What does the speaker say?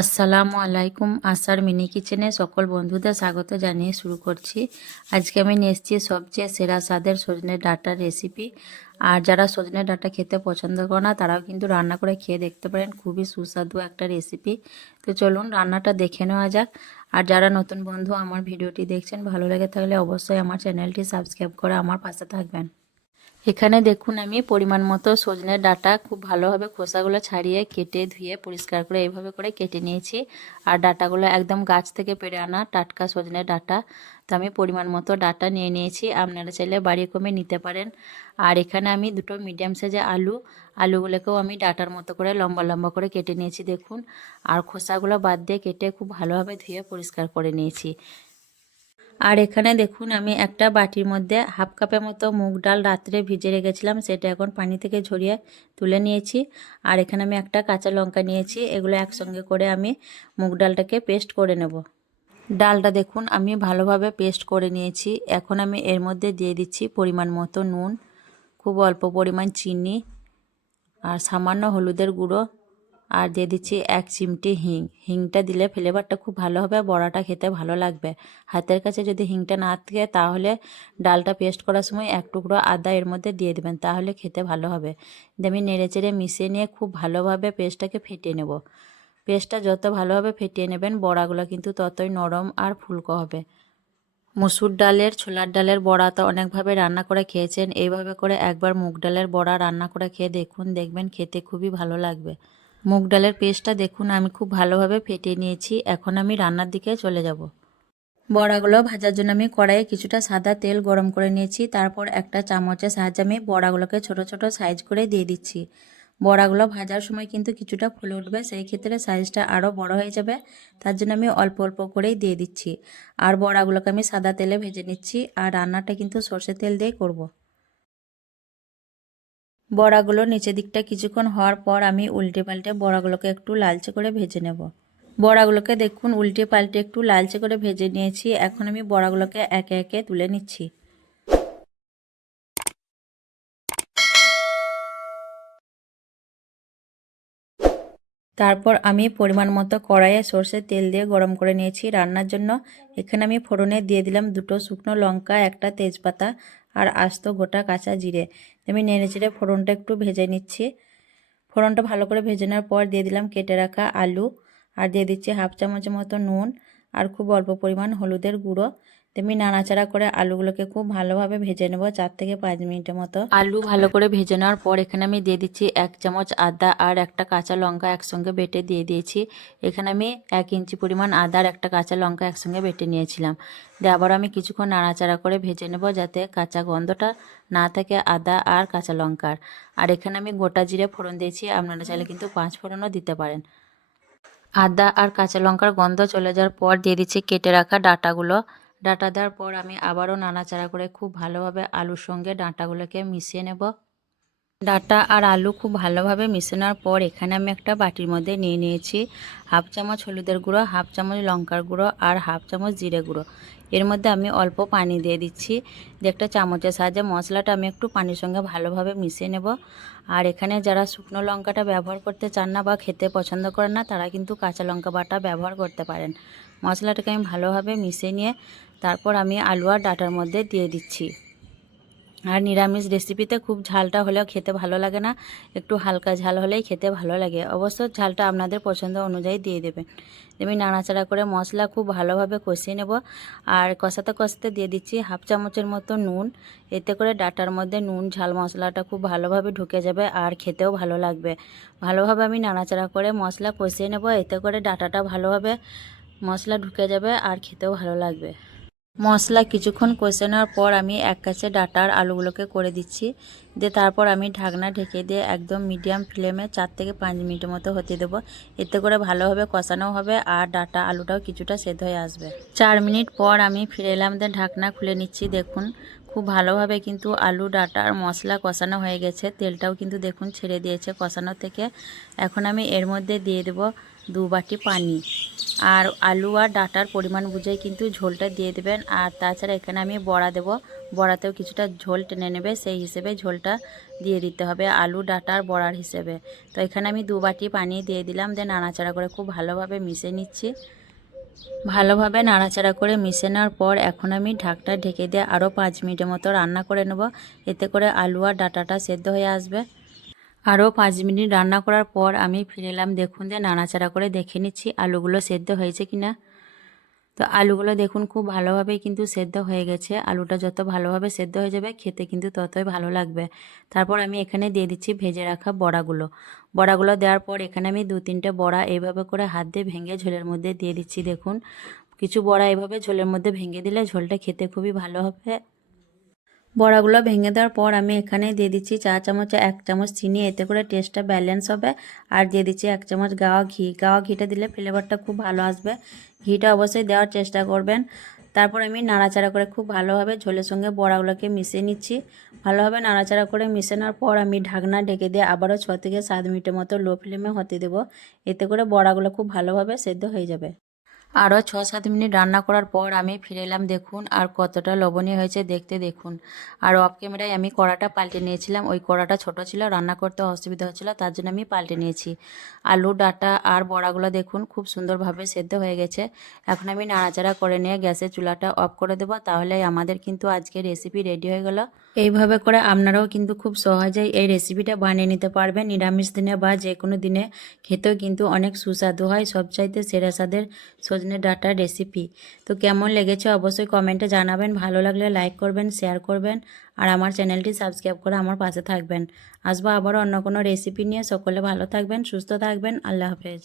আসসালামু আলাইকুম। আশার মিনি কিচেনে সকল বন্ধুদের স্বাগত জানিয়ে শুরু করছি। আজকে আমি নিয়ে এসেছি সবচেয়ে সেরা স্বাদের সজনে ডাঁটার রেসিপি। আর যারা সজনে ডাঁটা খেতে পছন্দ করে না তারাও কিন্তু রান্না করে খেয়ে দেখতে পারেন, খুবই সুস্বাদু একটা রেসিপি। তো চলুন রান্নাটা দেখে নেওয়া যাক। আর যারা নতুন বন্ধু আমার ভিডিওটি দেখছেন, ভালো লেগে থাকলে অবশ্যই আমার চ্যানেলটি সাবস্ক্রাইব করে আমার পাশে থাকবেন। এখানে দেখুন আমি পরিমাণ মতো সজনের ডাঁটা খুব ভালোভাবে খোসাগুলো ছাড়িয়ে কেটে ধুয়ে পরিষ্কার করে এইভাবে করে কেটে নিয়েছি। আর ডাঁটাগুলো একদম গাছ থেকে পেড়ে আনা টাটকা সজনের ডাঁটা। তো আমি পরিমাণ মতো ডাঁটা নিয়ে নিয়েছি, আপনারা চাইলে বাড়িয়ে কমে নিতে পারেন। আর এখানে আমি দুটো মিডিয়াম সাইজের আলুগুলোকেও আমি ডাঁটার মতো করে লম্বা লম্বা করে কেটে নিয়েছি দেখুন। আর খোসাগুলো বাদ দিয়ে কেটে খুব ভালোভাবে ধুয়ে পরিষ্কার করে নিয়েছি। আর এখানে দেখুন আমি একটা বাটির মধ্যে হাফ কাপের মতো মুগ ডাল রাত্রে ভিজে রেখেছিলাম, সেটা এখন পানি থেকে ঝরিয়ে তুলে নিয়েছি। আর এখানে আমি একটা কাঁচা লঙ্কা নিয়েছি, এগুলো একসঙ্গে করে আমি মুগ ডালটাকে পেস্ট করে নেব। ডালটা দেখুন আমি ভালোভাবে পেস্ট করে নিয়েছি। এখন আমি এর মধ্যে দিয়ে দিচ্ছি পরিমাণ মতো নুন, খুব অল্প পরিমাণ চিনি আর সামান্য হলুদের গুঁড়ো, আর দিয়ে দিচ্ছি 1 চিমটি হিংটা দিলে ফ্লেভারটা খুব ভালো হবে, বড়াটা খেতে ভালো লাগবে। হাতের কাছে যদি হিংটা না থাকে তাহলে ডালটা পেস্ট করার সময় এক টুকরো আদা এর মধ্যে দিয়ে দেবেন, তাহলে খেতে ভালো হবে। আমি নেড়েচেড়ে মিশিয়ে নিয়ে খুব ভালোভাবে পেস্টটাকে ফেটিয়ে নেব। পেস্টটা যত ভালোভাবে ফেটিয়ে নেবেন বড়াগুলো কিন্তু ততই নরম আর ফুলকো হবে। মসুর ডালের, ছোলার ডালের বড়া তো অনেকভাবে রান্না করে খেয়েছেন, এইভাবে করে একবার মুগ ডালের বড়া রান্না করে খেয়ে দেখুন, দেখবেন খেতে খুবই ভালো লাগবে। মুগ ডালের পেস্টটা দেখুন আমি খুব ভালোভাবে ফেটিয়ে নিয়েছি। এখন আমি রান্নার দিকে চলে যাব। বড়াগুলো ভাজার জন্য আমি কড়াইয়ে কিছুটা সাদা তেল গরম করে নিয়েছি। তারপর একটা চামচের সাহায্যে আমি বড়াগুলোকে ছোট ছোট সাইজ করে দিয়ে দিচ্ছি। বড়াগুলো ভাজার সময় কিন্তু কিছুটা ফুলে উঠবে, সেই ক্ষেত্রে সাইজটা আরও বড় হয়ে যাবে, তার জন্য আমি অল্প অল্প করেই দিয়ে দিচ্ছি। আর বড়াগুলোকে আমি সাদা তেলে ভেজে নিচ্ছি। আর রান্নাটা কিন্তু সর্ষের তেল দিয়েই করব। বড়াগুলো নিচের দিকটা কিছুক্ষণ হওয়ার পর আমি উল্টে পাল্টে বড়াগুলোকে একটু লালচে করে ভেজে নেব। বড়াগুলোকে দেখুন উল্টে পাল্টে একটু লালচে করে ভেজে নিয়েছি। এখন আমি বড়াগুলোকে একে একে তুলে নিচ্ছি। তারপর আমি পরিমাণ মতো কড়াইয়ে সর্ষের তেল দিয়ে গরম করে নিয়েছি রান্নার জন্য। এখানে আমি ফোড়নে দিয়ে দিলাম দুটো শুকনো লঙ্কা, একটা তেজপাতা আর আস্ত গোটা কাঁচা জিরে। আমি নেড়েচেড়ে ফোড়নটা একটু ভেজে নিচ্ছি। ফোড়নটা ভালো করে ভেজে নেওয়ার পর দিয়ে দিলাম কেটে রাখা আলু, আর দিয়ে দিচ্ছি হাফ চামচের মতো নুন আর খুব অল্প পরিমাণ হলুদের গুঁড়ো। তেমনি নাড়াচাড়া করে আলুগুলোকে খুব ভালোভাবে ভেজে নেব 4 থেকে 5 মিনিটের মতো। আলু ভালো করে ভেজে নেওয়ার পর এখানে আমি দিয়ে দিচ্ছি 1 চামচ আদা আর একটা কাঁচা লঙ্কা একসঙ্গে বেটে দিয়ে দিয়েছি। এখানে আমি 1 ইঞ্চি পরিমাণ আদা আর একটা কাঁচা লঙ্কা একসঙ্গে বেটে নিয়েছিলাম। দিয়ে আবার আমি কিছুক্ষণ নাড়াচাড়া করে ভেজে নেব যাতে কাঁচা গন্ধটা না থাকে আদা আর কাঁচা লঙ্কার। আর এখানে আমি গোটা জিরে ফোড়ন দিয়েছি, আপনারা চাইলে কিন্তু 5 ফোড়নও দিতে পারেন। আদা আর কাঁচা লঙ্কার গন্ধ চলে যাওয়ার পর দিয়ে দিচ্ছি কেটে রাখা ডাঁটাগুলো। ডাঁটা দেওয়ার পর আমি আবারও নাড়াচাড়া করে খুব ভালোভাবে আলুর সঙ্গে ডাঁটাগুলোকে মিশিয়ে নেব। ডাঁটা আর আলু খুব ভালোভাবে মিশে নেওয়ার পর এখানে আমি একটা বাটির মধ্যে নিয়ে নিয়েছি হাফ চামচ হলুদের গুঁড়ো, হাফ চামচ লঙ্কার গুঁড়ো আর হাফ চামচ জিরে গুঁড়ো। এর মধ্যে আমি অল্প পানি দিয়ে দিচ্ছি। দিয়ে একটা চামচের সাহায্যে মশলাটা আমি একটু পানির সঙ্গে ভালোভাবে মিশিয়ে নেব। আর এখানে যারা শুকনো লঙ্কাটা ব্যবহার করতে চান না বা খেতে পছন্দ করেন না তারা কিন্তু কাঁচা লঙ্কা বাটা ব্যবহার করতে পারেন। মশলাটাকে আমি ভালোভাবে মিশিয়ে নিয়ে তারপর আমি আলু আর ডাঁটার মধ্যে দিয়ে দিচ্ছি। আর নিরামিষ রেসিপিতে খুব ঝালটা হলেও খেতে ভালো লাগে না, একটু হালকা ঝাল হলেই খেতে ভালো লাগে। অবশ্য ঝালটা আপনাদের পছন্দ অনুযায়ী দিয়ে দেবেন। আমি নাড়াচাড়া করে মশলা খুব ভালোভাবে কষিয়ে নেব। আর কষাতে কষাতে দিয়ে দিচ্ছি হাফ চামচের মতো নুন। এতে করে ডাঁটার মধ্যে নুন ঝাল মশলাটা খুব ভালোভাবে ঢুকে যাবে আর খেতেও ভালো লাগবে। ভালোভাবে আমি নাড়াচাড়া করে মশলা কষিয়ে নেব, এতে করে ডাঁটাটা ভালোভাবে মশলা ঢুকে যাবে আর খেতেও ভালো লাগবে। মশলা কিছুক্ষণ কষে নেওয়ার পর আমি এক কাছে ডাঁটা আর আলুগুলোকে করে দিচ্ছি। দিয়ে তারপর আমি ঢাকনা ঢেকে দিয়ে একদম মিডিয়াম ফ্লেমে 4 থেকে 5 মিনিটের মতো হতে দেবো। এতে করে ভালোভাবে কষানো হবে আর ডাঁটা আলুটাও কিছুটা সেদ্ধ হয়ে আসবে। 4 মিনিট পর আমি ফিরে এলাম, দিয়ে ঢাকনা খুলে নিচ্ছি। দেখুন খুব ভালোভাবে কিন্তু আলু ডাঁটা আর মশলা কষানো হয়ে গেছে, তেলটাও কিন্তু দেখুন ছেড়ে দিয়েছে কষানো থেকে। এখন আমি এর মধ্যে দিয়ে দেবো 2 বাটি পানি। আর আলু আর ডাঁটার পরিমাণ বুঝেই কিন্তু ঝোলটা দিয়ে দেবেন। আর তাছাড়া এখানে আমি বড়া দেব, বড়াতেও কিছুটা ঝোল টেনে নেবে, সেই হিসেবে ঝোলটা দিয়ে দিতে হবে আলু ডাঁটার বড়ার হিসেবে। তো এখানে আমি 2 বাটি পানি দিয়ে দিলাম, দিয়ে নাড়াচাড়া করে খুব ভালোভাবে মিশিয়ে নিচ্ছি। ভালোভাবে নাড়াচাড়া করে মিশে নেওয়ার পর এখন আমি ঢাকটা ঢেকে দিয়ে আরও 5 মিনিটের মতো রান্না করে নেব, এতে করে আলু আর ডাঁটাটা সেদ্ধ হয়ে আসবে। আরও 5 মিনিট রান্না করার পর আমি ফিরে এলাম। দেখুন যে নাড়াচাড়া করে দেখে নিচ্ছি আলুগুলো সেদ্ধ হয়েছে কিনা। তো আলুগুলো দেখুন খুব ভালোভাবেই কিন্তু সেদ্ধ হয়ে গেছে। আলুটা যত ভালোভাবে সেদ্ধ হয়ে যাবে খেতে কিন্তু ততই ভালো লাগবে। তারপর আমি এখানে দিয়ে দিচ্ছি ভেজে রাখা বড়াগুলো। বড়াগুলো দেওয়ার পর এখানে আমি 2-3টে বড়া এইভাবে করে হাত দিয়ে ভেঙে ঝোলের মধ্যে দিয়ে দিচ্ছি। দেখুন কিছু বড়া এইভাবে ঝোলের মধ্যে ভেঙে দিলে ঝোলটা খেতে খুবই ভালো হবে। বড়াগুলো ভেঙে দেওয়ার পর আমি এখানে দিয়ে দিচ্ছি 1 চামচ চিনি, এতে করে টেস্টটা ব্যালেন্স হবে। আর দিয়ে দিচ্ছি 1 চামচ গাওয়া ঘি। গাওয়া ঘিটা দিলে ফ্লেভারটা খুব ভালো আসবে। ঘিটা অবশ্যই দেওয়ার চেষ্টা করবেন। তারপর আমি নাড়াচাড়া করে খুব ভালোভাবে ঝোলের সঙ্গে বড়াগুলোকে মিশিয়ে নিচ্ছি। ভালোভাবে নাড়াচাড়া করে মিশে নেওয়ার পর আমি ঢাকনা ঢেকে দিয়ে আবারও 6 থেকে 7 মিনিটের মতো লো ফ্লেমে হতে দেবো, এতে করে বড়াগুলো খুব ভালোভাবে সেদ্ধ হয়ে যাবে। আরও 6-7 মিনিট রান্না করার পর আমি ফিরে এলাম। দেখুন আর কতটা লবণীয় হয়েছে দেখতে দেখুন। আর অফ ক্যামেরায় আমি কড়াটা পাল্টে নিয়েছিলাম, ওই কড়াটা ছোট ছিল, রান্না করতে অসুবিধা হচ্ছিলো, তার জন্য আমি পাল্টে নিয়েছি। আলু ডাঁটা আর বড়াগুলো দেখুন খুব সুন্দরভাবে সেদ্ধ হয়ে গেছে। এখন আমি নাড়াচাড়া করে নিয়ে গ্যাসের চুলাটা অফ করে দেবো, তাহলে আমাদের কিন্তু আজকে রেসিপি রেডি হয়ে গেল। এইভাবে করে আপনারাও কিন্তু খুব সহজেই এই রেসিপিটা বানিয়ে নিতে পারবেন। নিরামিষ দিনে বা যে কোনো দিনে খেতেও কিন্তু অনেক সুস্বাদু হয়। সবচাইতে সেরা স্বাদের সজনে ডাঁটার রেসিপি। তো কেমন লেগেছে অবশ্যই কমেন্টে জানাবেন। ভালো লাগলে লাইক করবেন, শেয়ার করবেন আর আমার চ্যানেলটি সাবস্ক্রাইব করে আমার পাশে থাকবেন। আসবো আবারও অন্য কোনো রেসিপি নিয়ে। সকলে ভালো থাকবেন, সুস্থ থাকবেন। আল্লাহ হাফেজ।